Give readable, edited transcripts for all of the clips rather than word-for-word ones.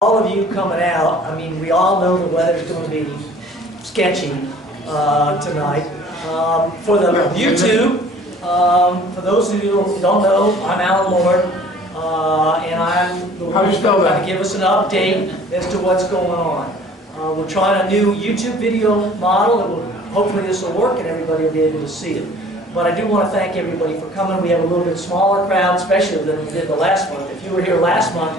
All of you coming out. I mean, we all know the weather's going to be sketchy tonight. For the YouTube, for those of you who don't know, I'm Alan Lord, and I'm the one who's going to give us an update as to what's going on. We're trying a new YouTube video model. Hopefully this will work and everybody will be able to see it. But I do want to thank everybody for coming. We have a little bit smaller crowd, especially than we did the last month. If you were here last month,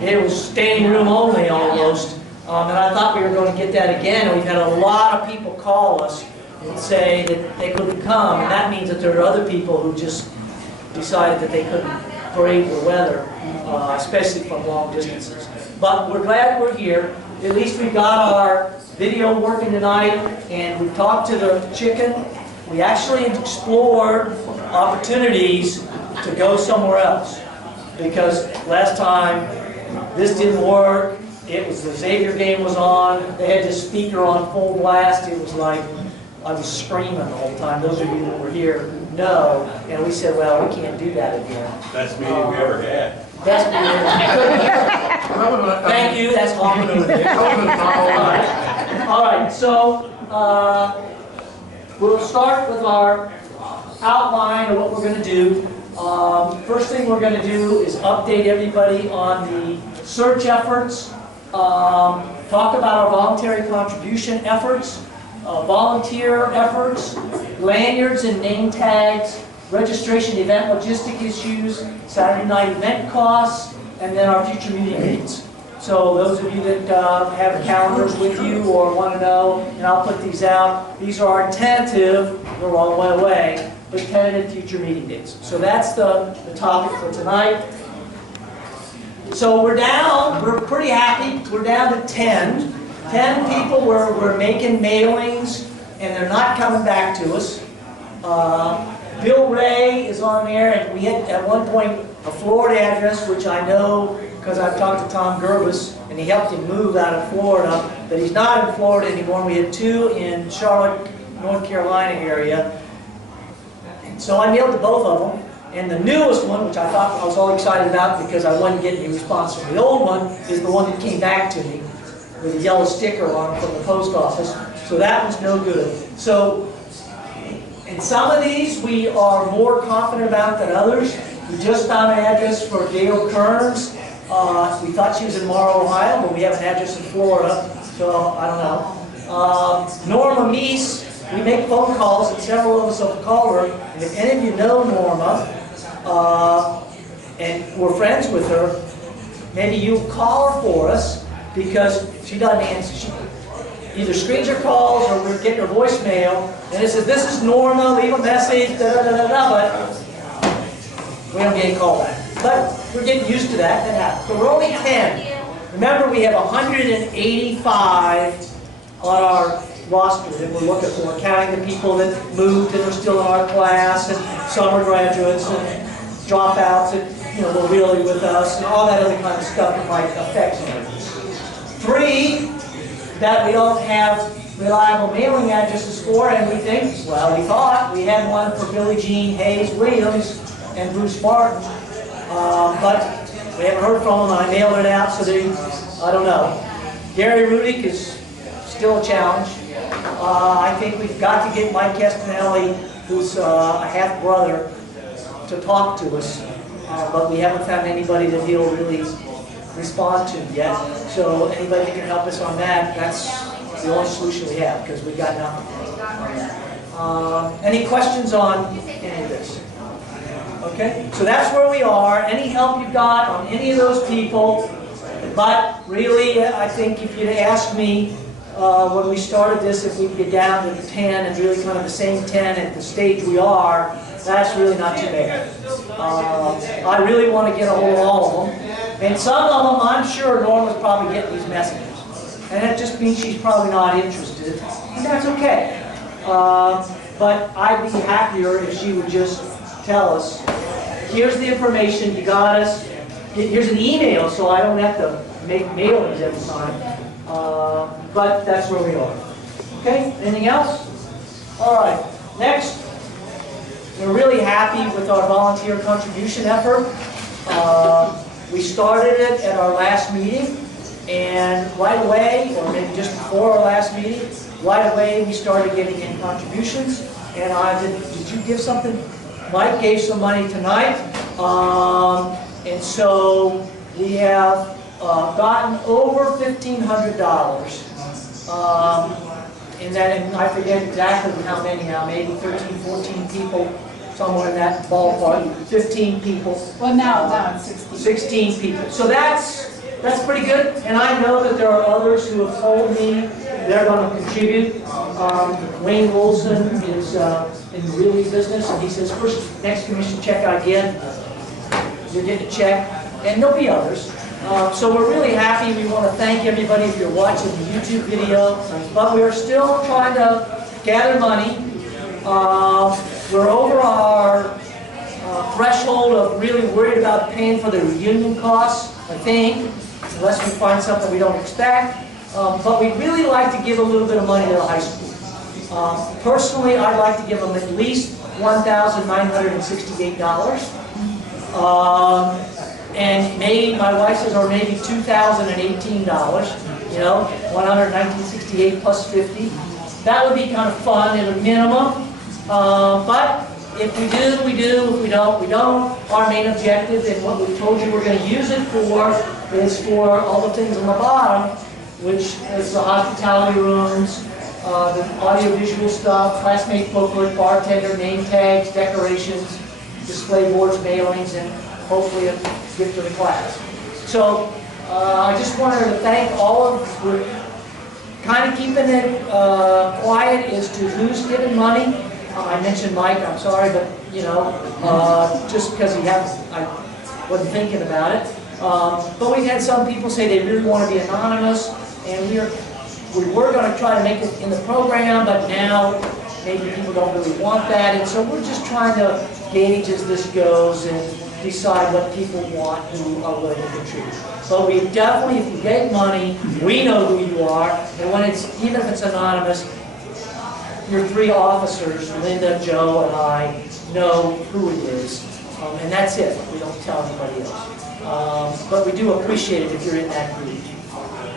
it was standing room only almost. And I thought we were going to get that again. And we've had a lot of people call us and say that they couldn't come. And that means that there are other people who just decided that they couldn't brave the weather, especially from long distances. But we're glad we're here. At least we got our video working tonight, and we talked to the chicken. We actually explored opportunities to go somewhere else, because last time this didn't work. It was the Xavier game was on. They had this speaker on full blast. It was like I was screaming the whole time. Those of you that were here know. And we said, well, we can't do that again. Best meeting we ever had. Best meeting. Thank you. That's Hoffman over there. All right. So we'll start with our outline of what we're going to do. First thing we're going to do is update everybody on the search efforts, talk about our voluntary contribution efforts, volunteer efforts, lanyards and name tags, registration event logistic issues, Saturday night event costs, and then our future meeting dates. So those of you that have calendars with you or want to know, and I'll put these out, these are our tentative, we're a long way away, but tentative future meeting dates. So that's the topic for tonight. So we're down, we're pretty happy, we're down to 10. 10 people we're making mailings, and they're not coming back to us. Bill Ray is on there, and we had at one point a Florida address, which I know because I've talked to Tom Gerbis, and he helped him move out of Florida, but he's not in Florida anymore. We had 2 in Charlotte, North Carolina area. So I mailed to both of them, and the newest one, which I thought I was all excited about because I wasn't getting any response from the old one, is the one that came back to me with a yellow sticker on it from the post office. So that was no good. So in some of these we are more confident about than others. We just found an address for Gail Kearns. We thought she was in Morrow, Ohio, but we have an address in Florida, so I don't know. Norma Meese, we make phone calls, and several of us have called her. And if any of you know Norma, and we're friends with her, maybe you'll call her for us, because she doesn't answer. She either screens her calls or we're getting her voicemail, and it says, "This is Norma, leave a message," but we don't get any call back. But we're getting used to that. That happens. So we're only 10. Remember, we have 185 on our roster that we're looking for, counting the people that moved and are still in our class, and summer graduates, and dropouts that were really with us, and all that other kind of stuff that might affect them. 3 that we don't have reliable mailing addresses for, and we think, well, we thought we had one for Billie Jean Hayes Williams and Bruce Martin. But we haven't heard from them. I mailed it out, so I don't know. Gary Rudick is still a challenge. I think we've got to get Mike Castanelli, who's a half-brother, to talk to us. But we haven't found anybody that he'll really respond to yet. So anybody that can help us on that, that's the only solution we have, because we've got nothing. Any questions on any of this? Okay, so that's where we are. Any help you've got on any of those people, but really, I think if you'd asked me when we started this, if we could get down to 10 and really kind of the same 10 at the stage we are, that's really not too bad. I really want to get a hold of all of them. And some of them, I'm sure Norma's probably getting these messages. And that just means she's probably not interested. And that's okay. But I'd be happier if she would just tell us, here's the information, you got us. Here's an email, so I don't have to make mailings every time. But that's where we are. Okay, anything else? All right, next, we're really happy with our volunteer contribution effort. We started it at our last meeting, and right away, or maybe just before our last meeting, right away we started getting in contributions. And did you give something? Mike gave some money tonight, and so we have gotten over $1,500. And I forget exactly how many now, maybe 13, 14 people, somewhere in that ballpark, 15 people. Well, now it's 16. 16 people. So that's pretty good, and I know that there are others who have told me they're going to contribute. Wayne Wilson is in the realty business, and he says, next commission check I get, you're getting a check, and there'll be others. So we're really happy. We want to thank everybody if you're watching the YouTube video, but we are still trying to gather money. We're over our threshold of really worried about paying for the reunion costs, I think, unless we find something we don't expect. But we'd really like to give a little bit of money to the high school. Personally, I'd like to give them at least $1,968. And maybe, my wife says, or maybe $2,018, you know, $119.68 plus 50. That would be kind of fun at a minimum. But if we do, we do. If we don't, we don't. Our main objective, and what we told you we're going to use it for, is for all the things on the bottom, which is the hospitality rooms, the audiovisual stuff, classmate booklet, bartender, name tags, decorations, display boards, mailings, and hopefully a gift to the class. So I just wanted to thank all of, we're kind of keeping it quiet as to who's giving money. I mentioned Mike, I'm sorry, but you know, just because I wasn't thinking about it. But we've had some people say they really want to be anonymous, and we were going to try to make it in the program, but now maybe people don't really want that, and so we're just trying to gauge as this goes and decide what people want who are willing to contribute. But we definitely, if you get money, we know who you are, and when it's, even if it's anonymous, your three officers, Linda, Joe, and I, know who it is, and that's it. We don't tell anybody else. But we do appreciate it if you're in that group.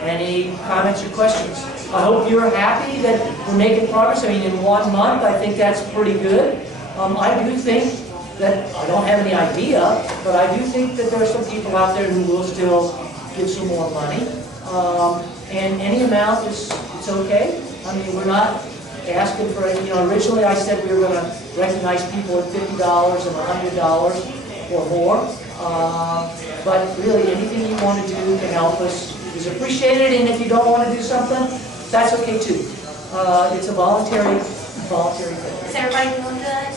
Any comments or questions? I hope you're happy that we're making progress. I mean, in 1 month, I think that's pretty good. I do think that, I don't have any idea, but I do think that there are some people out there who will still give some more money. And any amount it's okay. I mean, we're not asking for, you know, originally I said we were going to recognize people at $50 and $100 or more. But really, anything you want to do to help us is appreciated, and if you don't want to do something, that's okay too. It's a voluntary thing. Is everybody doing good?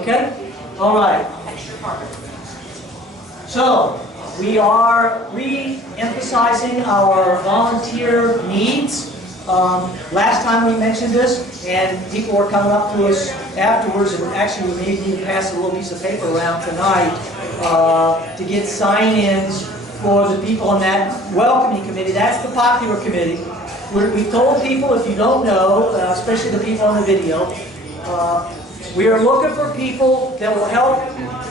Okay? All right. Extra hard. So, we are re-emphasizing our volunteer needs. Last time we mentioned this, and people were coming up to us afterwards, and actually we maybe even passed a little piece of paper around tonight to get sign-ins for the people on that welcoming committee. That's the popular committee. We've told people, if you don't know, especially the people on the video, we are looking for people that will help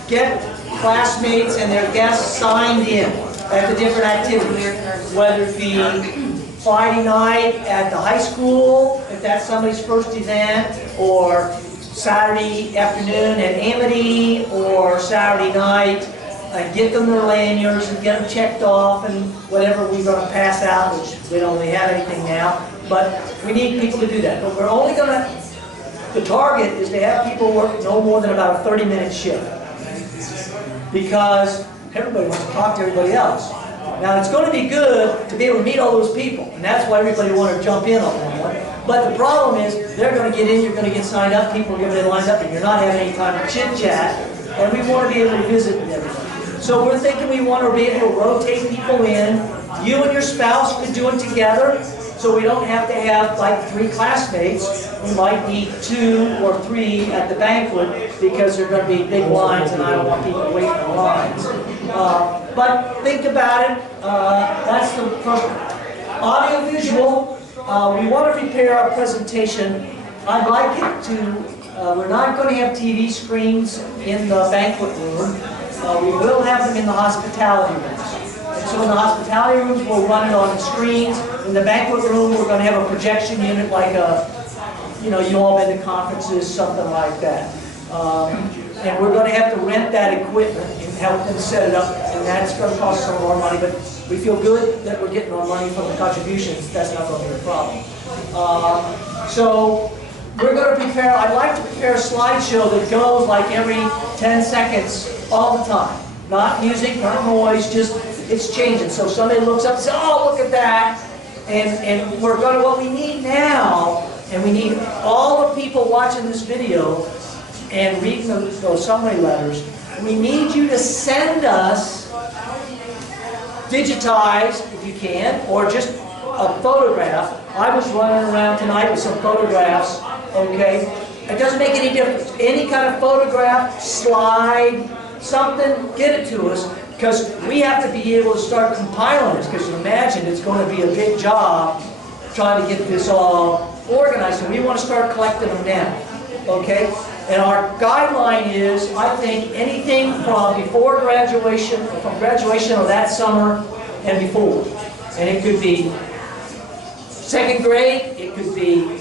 get classmates and their guests signed in at the different activities, whether it be Friday night at the high school, if that's somebody's first event, or Saturday afternoon at Amity, or Saturday night, get them their lanyards and get them checked off and whatever we're going to pass out, which we don't really have anything now, but we need people to do that. But we're only going to, the target is to have people work no more than about a 30-minute shift, because everybody wants to talk to everybody else. Now, it's going to be good to be able to meet all those people, and that's why everybody wants to jump in on that one. But the problem is, they're going to get in, you're going to get signed up, people are going to get lined up, and you're not having any time to chit-chat, and we want to be able to visit with everybody. So we're thinking we want to be able to rotate people in. You and your spouse could do it together, so we don't have to have like 3 classmates. We might need 2 or 3 at the banquet, because there are going to be big lines, and I don't want people waiting in lines. But think about it. That's the first. Audio visual. We want to prepare our presentation. I'd like it to. We're not going to have TV screens in the banquet room. We will have them in the hospitality rooms. So in the hospitality rooms, we'll run it on screens. In the banquet room, we're going to have a projection unit like you all been to conferences, something like that. And we're going to have to rent that equipment and help them set it up, and that's going to cost some more money, but we feel good that we're getting our money from the contributions. That's not going to be a problem. So we're going to prepare, I'd like to prepare a slideshow that goes like every 10 seconds all the time. Not music, not noise, just it's changing. So somebody looks up and says, oh, look at that. And we're going to, what we need now, and we need all the people watching this video and reading those summary letters, we need you to send us, digitized if you can, or just a photograph. I was running around tonight with some photographs, okay? It doesn't make any difference. Any kind of photograph, slide, something, get it to us, because we have to be able to start compiling this, because imagine it's going to be a big job trying to get this all organized, and we want to start collecting them now, okay? And our guideline is, I think, anything from before graduation, from graduation of that summer and before. And it could be second grade, it could be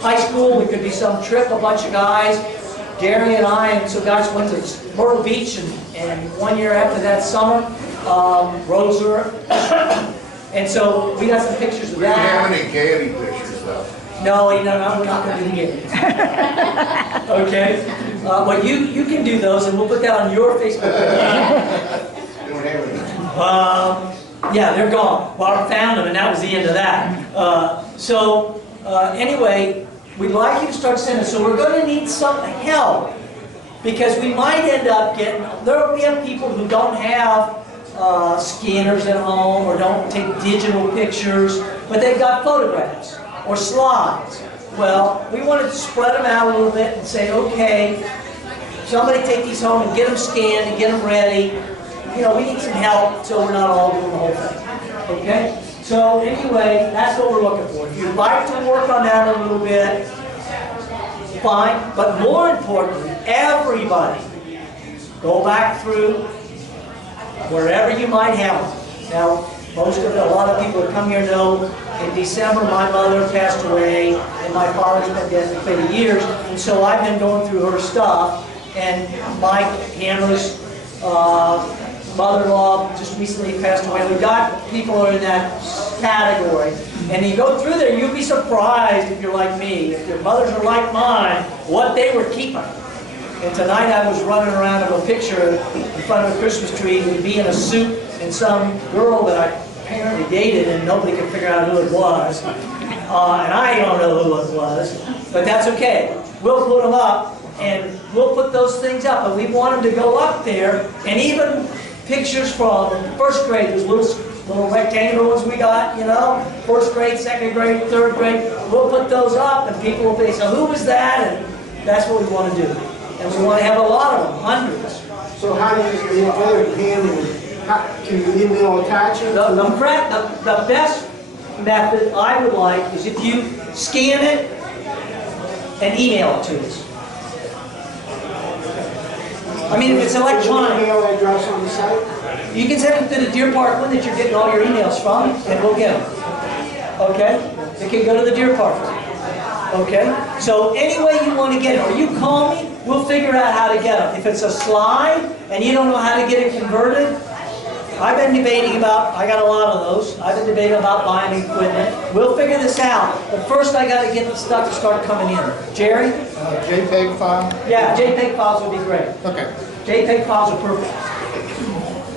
high school, it could be some trip, a bunch of guys. Gary and I and some guys went to Myrtle Beach, and 1 year after that summer, Roser. And so we got some pictures of We didn't that. have any Gabby pictures though. No, we're not going to do it. Okay? Well, you can do those, and we'll put that on your Facebook page. We don't have any. Yeah, they're gone. Well, I found them, and that was the end of that. Anyway, we'd like you to start sending. So we're going to need some help, because we might end up getting, we have people who don't have scanners at home or don't take digital pictures, but they've got photographs or slides. Well, we want to spread them out a little bit and say, okay, somebody take these home and get them scanned and get them ready. You know, we need some help so we're not all doing the whole thing. Okay? So anyway, that's what we're looking for. If you'd like to work on that a little bit, fine. But more importantly, everybody, go back through wherever you might have them. Now, a lot of people that come here know in December my mother passed away and my father's been dead for 30 years, and so I've been going through her stuff, and Mike Hammer's mother-in-law just recently passed away. We've got people who are in that category, and you go through there, you'll be surprised if you're like me, if your mothers are like mine, what they were keeping. And tonight I was running around with a picture in front of a Christmas tree with me in a suit and some girl that I apparently dated, and nobody could figure out who it was. And I don't know who it was, but that's okay. We'll put them up, and we'll put those things up, and we want them to go up there, and even pictures from first grade, those little rectangular ones we got, you know, first grade, second grade, third grade, we'll put those up, and people will say, so who was that? And that's what we want to do. And we want to have a lot of them, hundreds. So how do you, in other hand, can you email attach it? The best method I would like is if you scan it and email it to us. I mean, if it's Is electronic, the email address on the site? you can send it to the Deer Park one that you're getting all your emails from, and we'll get them. Okay? It can go to the Deer Park one. Okay? So any way you want to get it, or you call me, we'll figure out how to get them. If it's a slide and you don't know how to get it converted, I've been debating about, I got a lot of those, I've been debating about buying equipment. We'll figure this out. But first I got to get the stuff to start coming in. Jerry? JPEG file? Yeah, JPEG files would be great. Okay. JPEG files are perfect.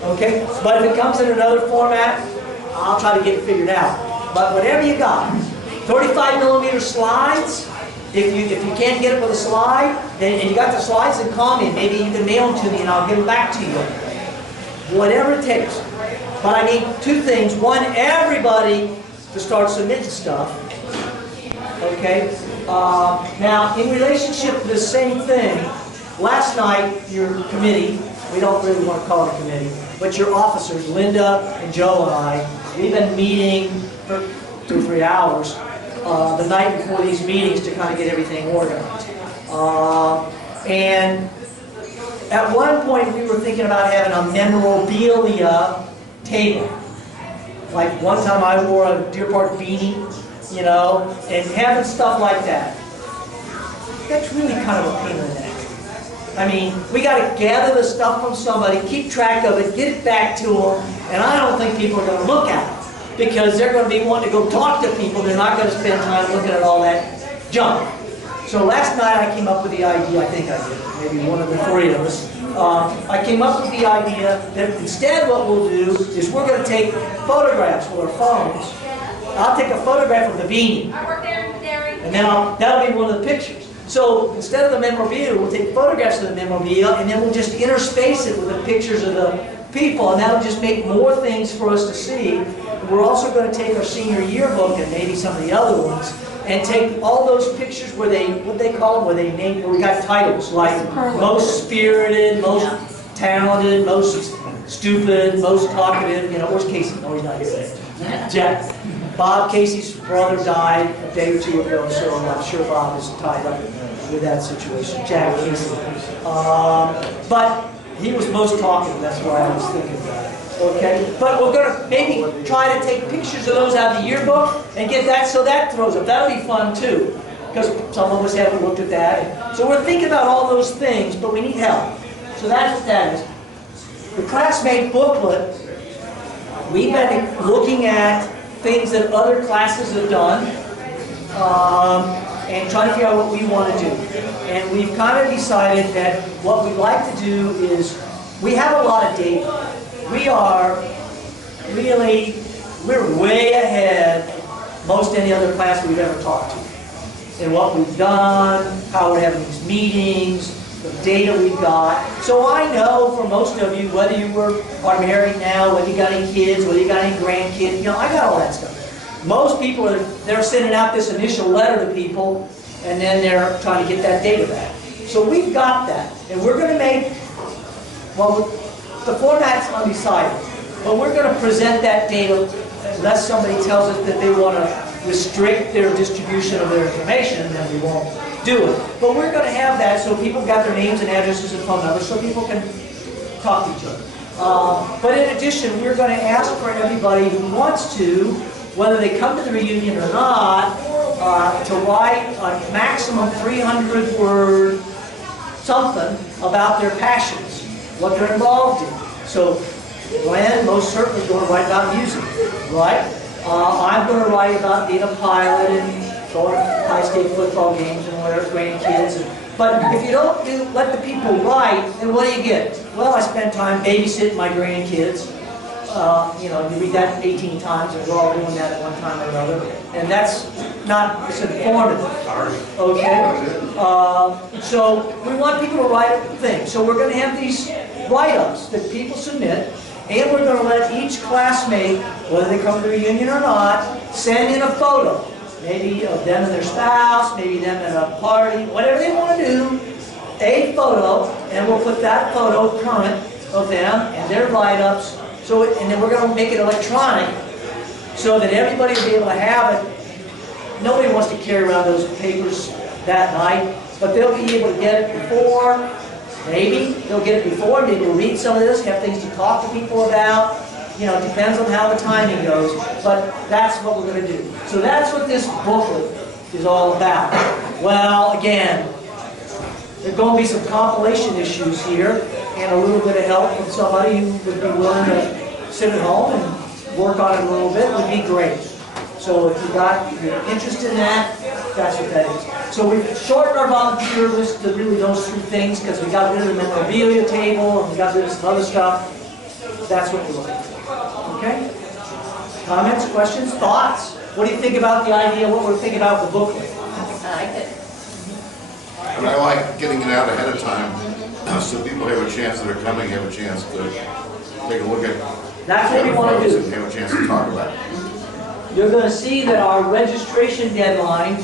Okay? But if it comes in another format, I'll try to get it figured out. But whatever you got, 35mm slides, if you can't get it with a slide, and you got the slides, then call me. Maybe you can mail them to me and I'll give them back to you. Whatever it takes. But I need two things. One, everybody to start submitting stuff. Okay? Now, in relationship to the same thing, last night, your committee, we don't really want to call it a committee, but your officers, Linda and Joe and I, we've been meeting for 2 or 3 hours the night before these meetings to kind of get everything organized. And at one point we were thinking about having a memorabilia table. Like one time I wore a Deer Park beanie, you know, and having stuff like that. That's really kind of a pain in the neck. I mean, we got to gather the stuff from somebody, keep track of it, get it back to them, and I don't think people are going to look at it because they're going to be wanting to go talk to people. They're not going to spend time looking at all that junk. So last night I came up with the idea, I think I did, maybe one of the three of us. I came up with the idea that instead what we'll do is we're going to take photographs with our phones. I'll take a photograph of the beanie, I work there, and then that'll be one of the pictures. So instead of the memorabilia, we'll take photographs of the memorabilia, and then we'll just interspace it with the pictures of the people, and that'll just make more things for us to see. We're also going to take our senior yearbook and maybe some of the other ones, and take all those pictures where they, what they call them, where they name, where we got titles like most spirited, most talented, most stupid, most talkative. You know, where's Casey? No, he's not here today. Jack. Bob Casey's brother died a day or two ago, so I'm sure Bob is tied up with that situation. Jack Casey. But he was most talkative, that's why I was thinking about it. Okay? But we're going to maybe try to take pictures of those out of the yearbook and get that so that throws up. That'll be fun too, because some of us haven't looked at that. So we're thinking about all those things, but we need help. So that's what that is. The classmate booklet, we've been looking at things that other classes have done, and trying to figure out what we want to do. And we've kind of decided that what we'd like to do is, we have a lot of data. We are really, we're way ahead most any other class we've ever talked to. And what we've done, how we're having these meetings, the data we've got. So I know for most of you, whether you are married now, whether you got any kids, whether you got any grandkids, you know, I got all that stuff. Most people, they're sending out this initial letter to people, and then they're trying to get that data back. So we've got that, and we're going to make, well, the format's undecided, but we're going to present that data unless somebody tells us that they want to restrict their distribution of their information, then we won't do it. But we're going to have that so people got their names and addresses and phone numbers so people can talk to each other. But in addition, we're going to ask for everybody who wants to, whether they come to the reunion or not, to write a maximum 300-word something about their passions, what they're involved in. So Glenn most certainly is going to write about music, right? I'm going to write about being a pilot and going to high state football games and whatever, grandkids. But if you don't let the people write, then what do you get? Well, I spend time babysitting my grandkids. You know, you read that 18 times, and we're all doing that at one time or another. And that's not, it's informative. Okay? So we want people to write things. So we're going to have these write-ups that people submit, and we're going to let each classmate, whether they come to the reunion or not, send in a photo. Maybe of them and their spouse, maybe them at a party, whatever they want to do, a photo, and we'll put that photo current of them and their write-ups. So, and then we're going to make it electronic so that everybody will be able to have it. Nobody wants to carry around those papers that night, but they'll be able to get it before. Maybe they'll get it before, maybe we'll read some of this, have things to talk to people about. You know, it depends on how the timing goes, but that's what we're going to do. So that's what this booklet is all about. Well, again, there are going to be some compilation issues here, and a little bit of help from somebody who would be willing to sit at home and work on it a little bit would be great. So if you're interested in that, that's what that is. So we've shortened our volunteer list to really those three things because we got rid of the memorabilia table and we got rid of some other stuff. That's what we're looking for. Okay? Comments, questions, thoughts? What do you think about the idea, what we're thinking about the booklet? I like it. And I like getting it out ahead of time, so people have a chance that are coming, have a chance to take a look at. That's what we want to do. And have a chance to talk about it. You're going to see that our registration deadline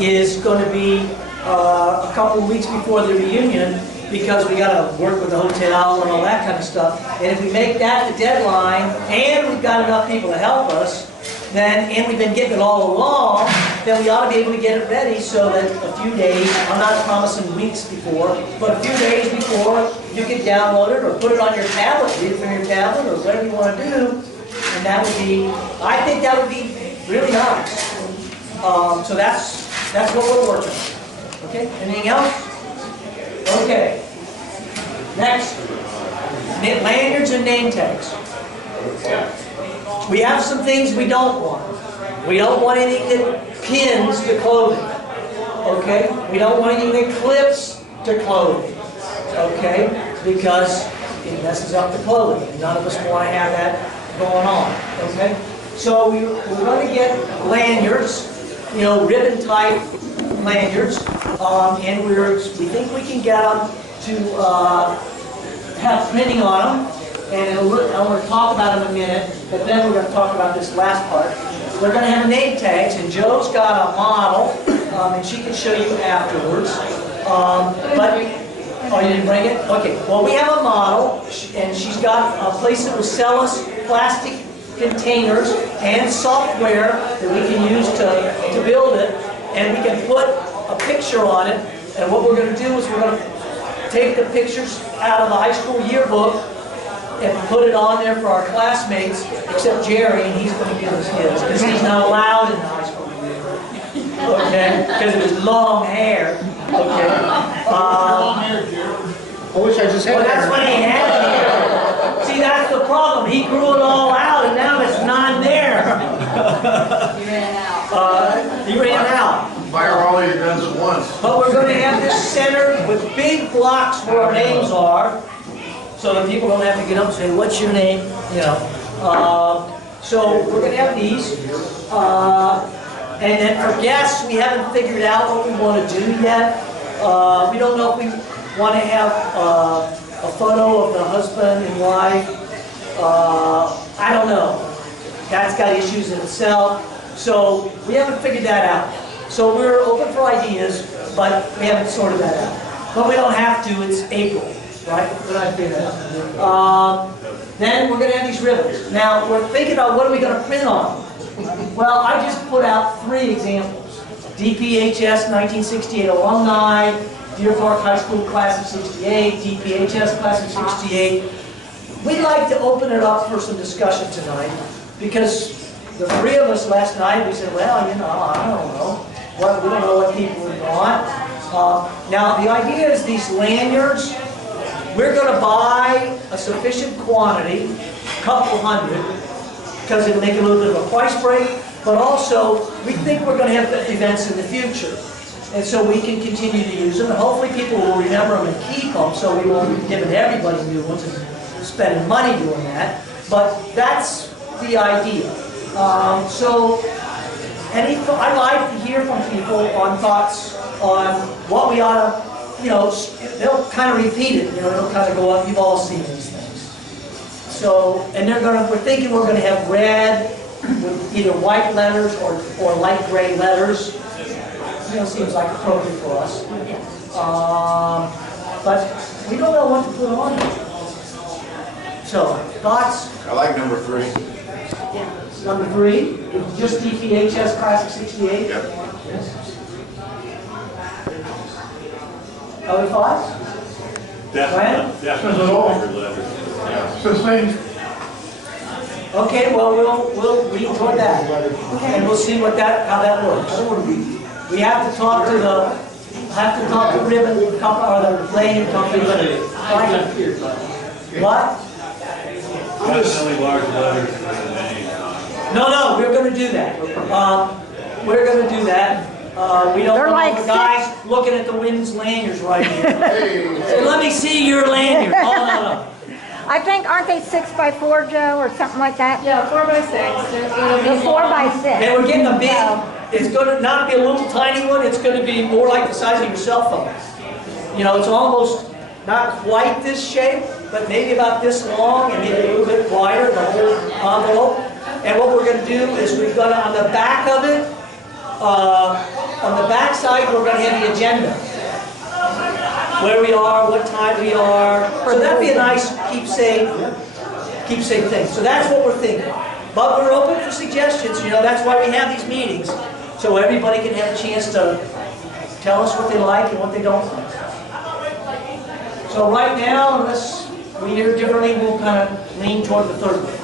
is going to be a couple of weeks before the reunion because we got to work with the hotel and all that kind of stuff. And if we make that the deadline and we've got enough people to help us, then, and we've been getting it all along, then we ought to be able to get it ready so that a few days, I'm not promising weeks before, but a few days before, you can download it or put it on your tablet, read it from your tablet or whatever you want to do, and that would be, I think that would be really nice. So that's what we're working on. Okay, anything else? Okay. Next, lanyards and name tags. We have some things we don't want. We don't want anything that pins to clothing. Okay? We don't want anything that clips to clothing. Okay? Because it messes up the clothing. And none of us want to have that going on. Okay? So we're going to get lanyards, you know, ribbon type lanyards. And we think we can get them to have printing on them. And I'm going to talk about them in a minute, but then we're going to talk about this last part. We're going to have name tags, and Joe's got a model, and she can show you afterwards. Oh, you didn't bring it? Okay. Well, we have a model, and she's got a place that will sell us plastic containers and software that we can use to build it, and we can put a picture on it. And what we're going to do is we're going to take the pictures out of the high school yearbook and put it on there for our classmates, except Jerry, and he's going to give us his, because he's not allowed in the high school yearbook. Okay? Because of his long hair. Okay? I wish I just had Well, that's what he had here. See, that's the problem. He grew it all out, and now it's not there. You ran out. He ran out. Fire all your guns at once. But we're going to have this centered with big blocks where our names are, so that people don't have to get up and say, "What's your name?" You know. So we're going to have these. And then for guests, we haven't figured out what we want to do yet. We don't know if we want to have a photo of the husband and wife. I don't know. That's got issues in itself. So we haven't figured that out. So we're open for ideas, but we haven't sorted that out. But we don't have to. It's April, right? We're not figuring that out. Then we're going to have these ribbons. Now we're thinking about what are we going to print on. Well, I just put out 3 examples. DPHS 1968 alumni, Deer Park High School class of 68, DPHS class of 68. We'd like to open it up for some discussion tonight because the 3 of us last night, we said, well, you know, I don't know. We don't know what people would want. Now, the idea is these lanyards, we're going to buy a sufficient quantity, a couple hundred, because it'll make a little bit of a price break, but also we think we're going to have events in the future. And so we can continue to use them, and hopefully people will remember them and keep them, so we won't be giving everybody new ones and spending money doing that. But that's the idea. I'd like to hear from people on thoughts on what we ought to, you know, they'll kind of repeat it, you know, they'll kind of go up, you've all seen these things. So, and we're thinking we're going to have red with either white letters or light gray letters. You know, seems like appropriate for us. But we don't know what to put on it. So, thoughts? I like number 3. Number 3, just DPHS class of 68. Yep. Other thoughts? Definitely. Okay, well, we'll read toward that, and we'll see how that works. We have to talk to the ribbon company or the lanyard company. What? Definitely large letters for the name. No, we're going to do that. We're going to do that. We don't want the guys looking at the women's lanyards right here. Say, let me see your lanyard. Oh, no. I think, aren't they 6x4, Joe, or something like that? Yeah, 4x6. There's going to be 4x6. And we're getting a big, it's going to not be a little tiny one, it's going to be more like the size of your cell phone. You know, it's almost not quite this shape, but maybe about this long and maybe a little bit wider, the whole envelope. And what we're going to do is we're going to, on the back of it, on the back side, we're going to have the agenda. Where we are, what time we are. So that'd be a nice keepsake thing. So that's what we're thinking. But we're open for suggestions, you know, that's why we have these meetings, so everybody can have a chance to tell us what they like and what they don't like. So right now, unless we hear differently, we'll kind of lean toward the third one.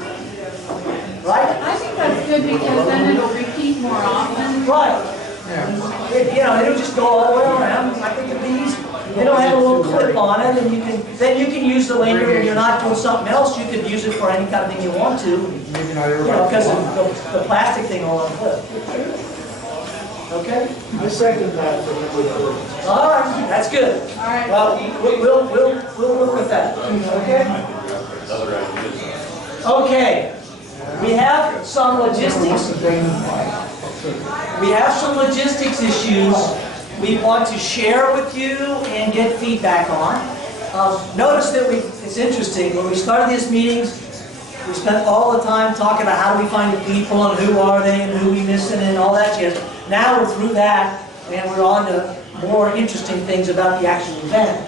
Right? I think that's good because then it'll repeat more often. Right. You know, it'll just go all the way around. I think of these, it'll have a little clip on it, and then you can use the lanyard when you're not doing something else. You can use it for any kind of thing you want to. Maybe not You know, everybody. because the plastic thing will unclip. Okay? I second that for number 3. All right, that's good. All right. Well, we'll work with that. Okay? Okay. We have some logistics. We have some logistics issues we want to share with you and get feedback on. Notice that it's interesting, when we started these meetings, we spent all the time talking about how do we find the people and who are they and who we missing and all that jazz. Now we're through that and we're on to more interesting things about the actual event.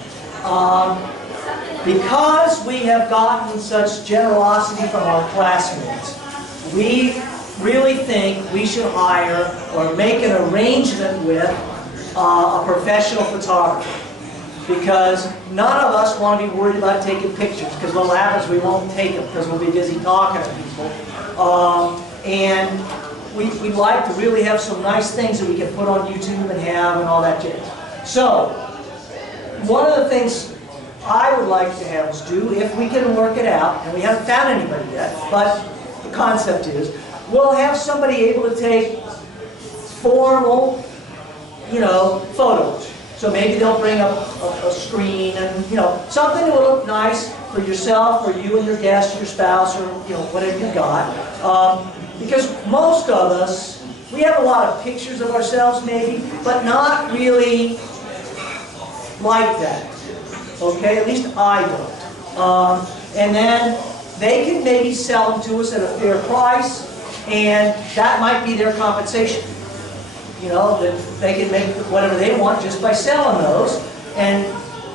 Because we have gotten such generosity from our classmates, we really think we should hire or make an arrangement with a professional photographer. Because none of us want to be worried about taking pictures, because what'll happen is we won't take them because we'll be busy talking to people. And we'd like to really have some nice things that we can put on YouTube and have and all that jazz. So, one of the things I would like to have us do, if we can work it out, and we haven't found anybody yet, but the concept is, we'll have somebody able to take formal, you know, photos. So maybe they'll bring up a screen and, you know, something that will look nice for yourself, or you and your guest, your spouse, or, you know, whatever you've got. Because most of us, we have a lot of pictures of ourselves maybe, but not really like that. Okay, at least I don't. And then they can maybe sell them to us at a fair price, and that might be their compensation. You know, that they can make whatever they want just by selling those, and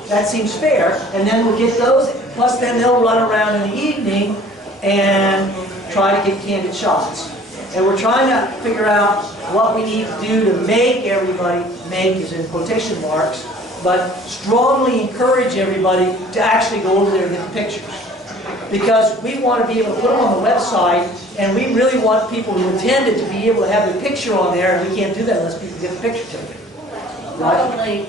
that seems fair. And then we'll get those, plus then they'll run around in the evening and try to get candid shots. And we're trying to figure out what we need to do to make everybody, make is in quotation marks, but strongly encourage everybody to actually go over there and get the pictures. Because we want to be able to put them on the website, and we really want people who attended to be able to have their picture on there, and we can't do that unless people get the picture taken. Right? Probably,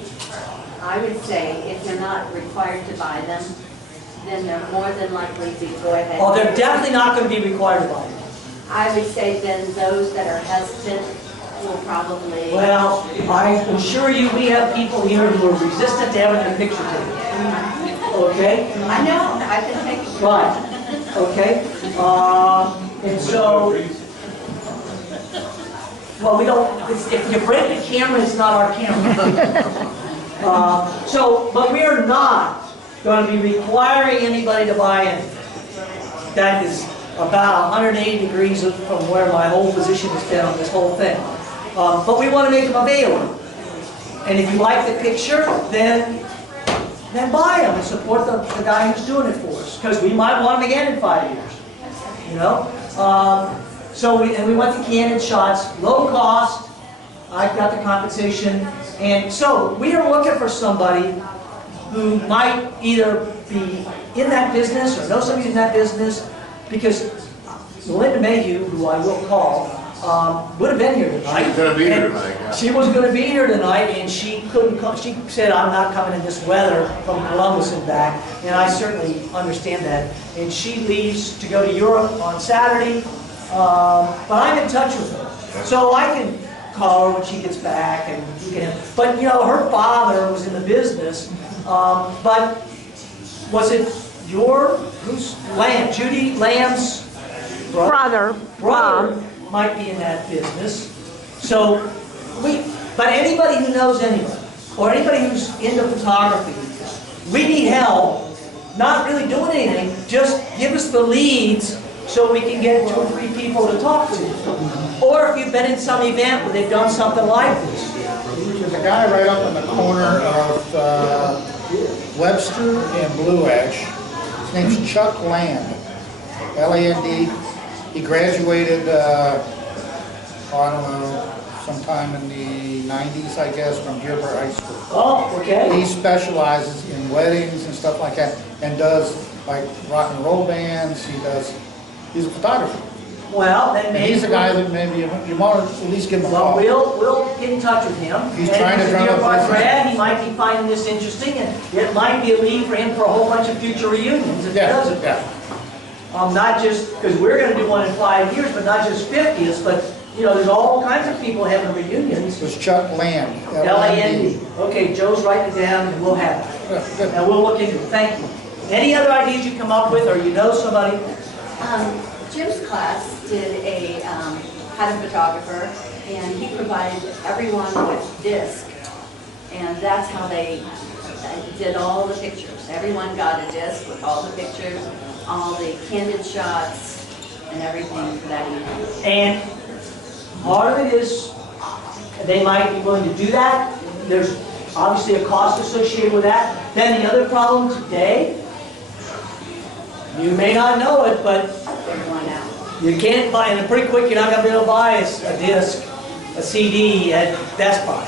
I would say, if you're not required to buy them, then they're more than likely to go ahead. Oh, they're definitely not going to be required to buy them. I would say then those that are hesitant will probably... Well, I assure you we have people here who are resistant to having their picture taken. Okay? I know, I've been taking... Right. Okay? And so, well, we don't, if you break the camera, it's not our camera. But we are not going to be requiring anybody to buy anything. That is about 180 degrees from where my whole position has been on this whole thing. But we want to make them available. And if you like the picture, then buy them and support the guy who's doing it for us. Because we might want them again in 5 years. You know? We want the candid shots, low cost. I've got the compensation. And so we are looking for somebody who might either be in that business or know somebody in that business, because Melinda Mayhew, who I will call, would have been here tonight. She's going to be here tonight, yeah. She was going to be here tonight, and she couldn't come. She said, I'm not coming in this weather from Columbus and back, and I certainly understand that. And she leaves to go to Europe on Saturday, but I'm in touch with her. So I can call her when she gets back, and we can, but you know, her father was in the business, but was it Judy Lamb's Brother. brother might be in that business. So but anybody who knows anybody, or anybody who's into photography, we need help, not really doing anything, just give us the leads so we can get 2 or 3 people to talk to. Or if you've been in some event where they've done something like this. There's a guy right up in the corner of Webster and Blue Ash. His name's Chuck Land, Land. He graduated, I don't know, sometime in the 90s, I guess, from Dearborn High School. Oh, okay. He specializes in weddings and stuff like that, and does like rock and roll bands. He's a photographer. Well, then And maybe. he's a guy that maybe you want to at least give him a Well, call. we'll get in touch with him. He's And trying to if drum he's a up nearby business. grad, he might be finding this interesting, and it might be a lead for him for a whole bunch of future reunions if he does it. Yeah. Not just, because we're gonna do one in 5 years, but not just 50th, but, there's all kinds of people having reunions. It was Chuck Land. L-A-N-D. Okay, Joe's writing it down, and we'll have it. Yeah, good. And we'll look into it. Thank you. Any other ideas you come up with, or you know somebody? Jim's class did had a photographer, and he provided everyone with disc, and that's how they did all the pictures. Everyone got a disc with all the pictures, all the candid shots, and everything for that evening. And part of it is, they might be willing to do that. There's obviously a cost associated with that. Then the other problem today, you may not know it, but They're going out. you can't buy, and pretty quick, you're not going to be able to buy a disc, a CD at Best Buy.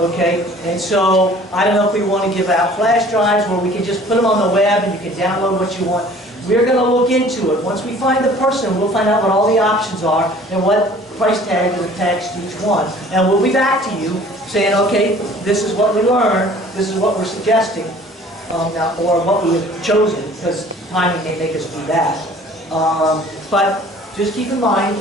Okay? And so, I don't know if we want to give out flash drives where we can just put them on the web and you can download what you want. We're going to look into it. Once we find the person, we'll find out what all the options are and what price tag is attached to each one. And we'll be back to you saying, okay, this is what we learned, this is what we're suggesting, now, or what we have chosen, because timing may make us do that. But just keep in mind,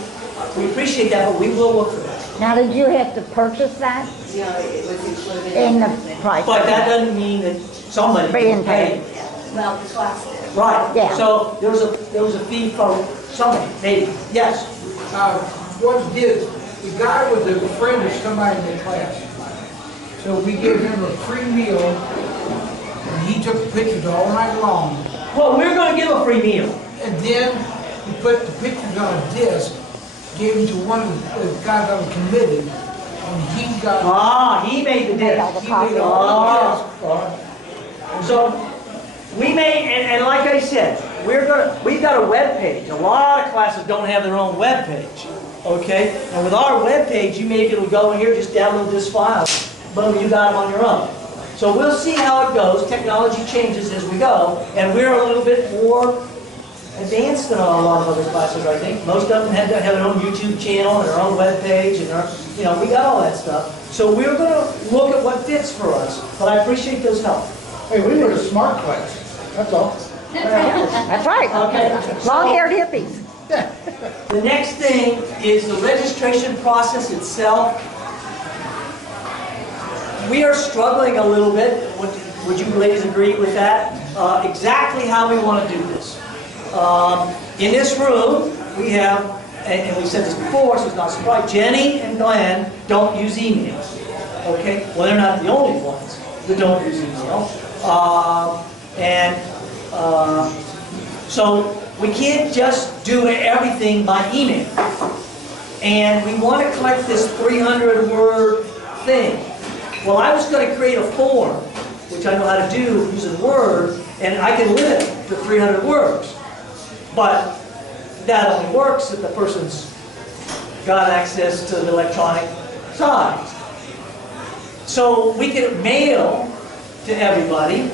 we appreciate that, but we will look for that. Now, did you have to purchase that It was included in the everything. price? But that doesn't mean that somebody can pay. Yeah. Well, the class did. Right. Yeah. So there was a fee for somebody, maybe. Yes. What it did, the guy was a friend of somebody in the class. So we gave him a free meal, and he took pictures all night long. Well, we're going to give a free meal. And then he put the pictures on a disc, gave them to one of the guys on the committee, and he got, Ah, he made the Made all disc. the he made a Ah. whole disc. So we may, and like I said, we've got a web page. A lot of classes don't have their own web page. Okay? And with our web page, you may be able to go in here, just download this file. Boom, you got it on your own. So we'll see how it goes. Technology changes as we go, and we're a little bit more advanced than a lot of other classes, I think. Most of them have their own YouTube channel and their own web page, and we got all that stuff. So we're going to look at what fits for us. But I appreciate those help. Hey, we were a smart class. That's all. That's right. Okay. Long-haired hippies. The next thing is the registration process itself. We are struggling a little bit. Would you ladies agree with that? Exactly how we want to do this. In this room, we have, and we said this before, so it's not a surprise, Jenny and Glenn don't use email. Okay? Well, they're not the only ones that don't use email. So we can't just do everything by email. And we want to collect this 300-word thing. Well, I was going to create a form, which I know how to do using Word, and I can limit it to 300 words. But that only works if the person's got access to the electronic side. So we can mail to everybody,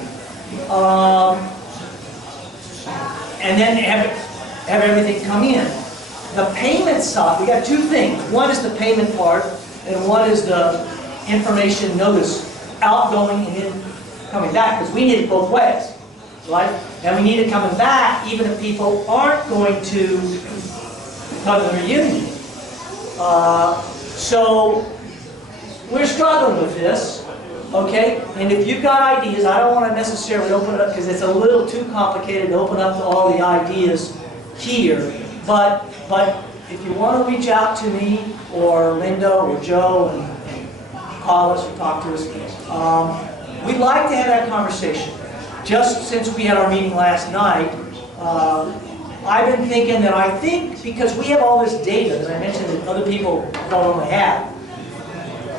and then have everything come in. The payment side, we got two things. One is the payment part, and one is the information notice outgoing and then coming back, because we need it both ways, right? And we need it coming back even if people aren't going to come to the reunion. So we're struggling with this, okay? And if you've got ideas, I don't want to necessarily open it up because it's a little too complicated to open up all the ideas here. But if you want to reach out to me or Linda or Joe and call us or talk to us, we'd like to have that conversation. Just since we had our meeting last night, I've been thinking that I think because we have all this data that I mentioned that other people don't only have,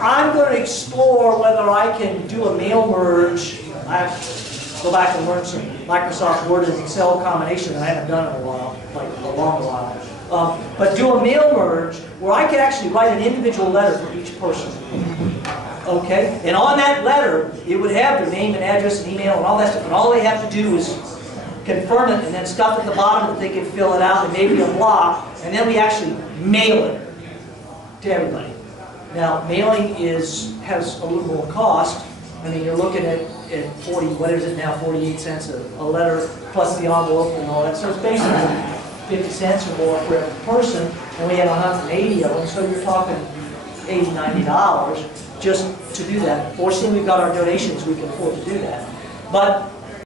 I'm going to explore whether I can do a mail merge. I have to go back and learn some Microsoft Word and Excel combination that I haven't done in a while, like a long while. But do a mail merge where I could actually write an individual letter for each person. Okay? And on that letter, it would have their name and address and email and all that stuff. And all they have to do is confirm it and then stuff at the bottom that they can fill it out and maybe a block. And then we actually mail it to everybody. Now, mailing has a little more cost. I mean, you're looking at 40, what is it now, 48 cents a letter, plus the envelope and all that. So it's basically 50 cents or more for every person, and we have 180 of them, so you're talking $80, $90 just to do that. Fortunately, we've got our donations, we can afford to do that. But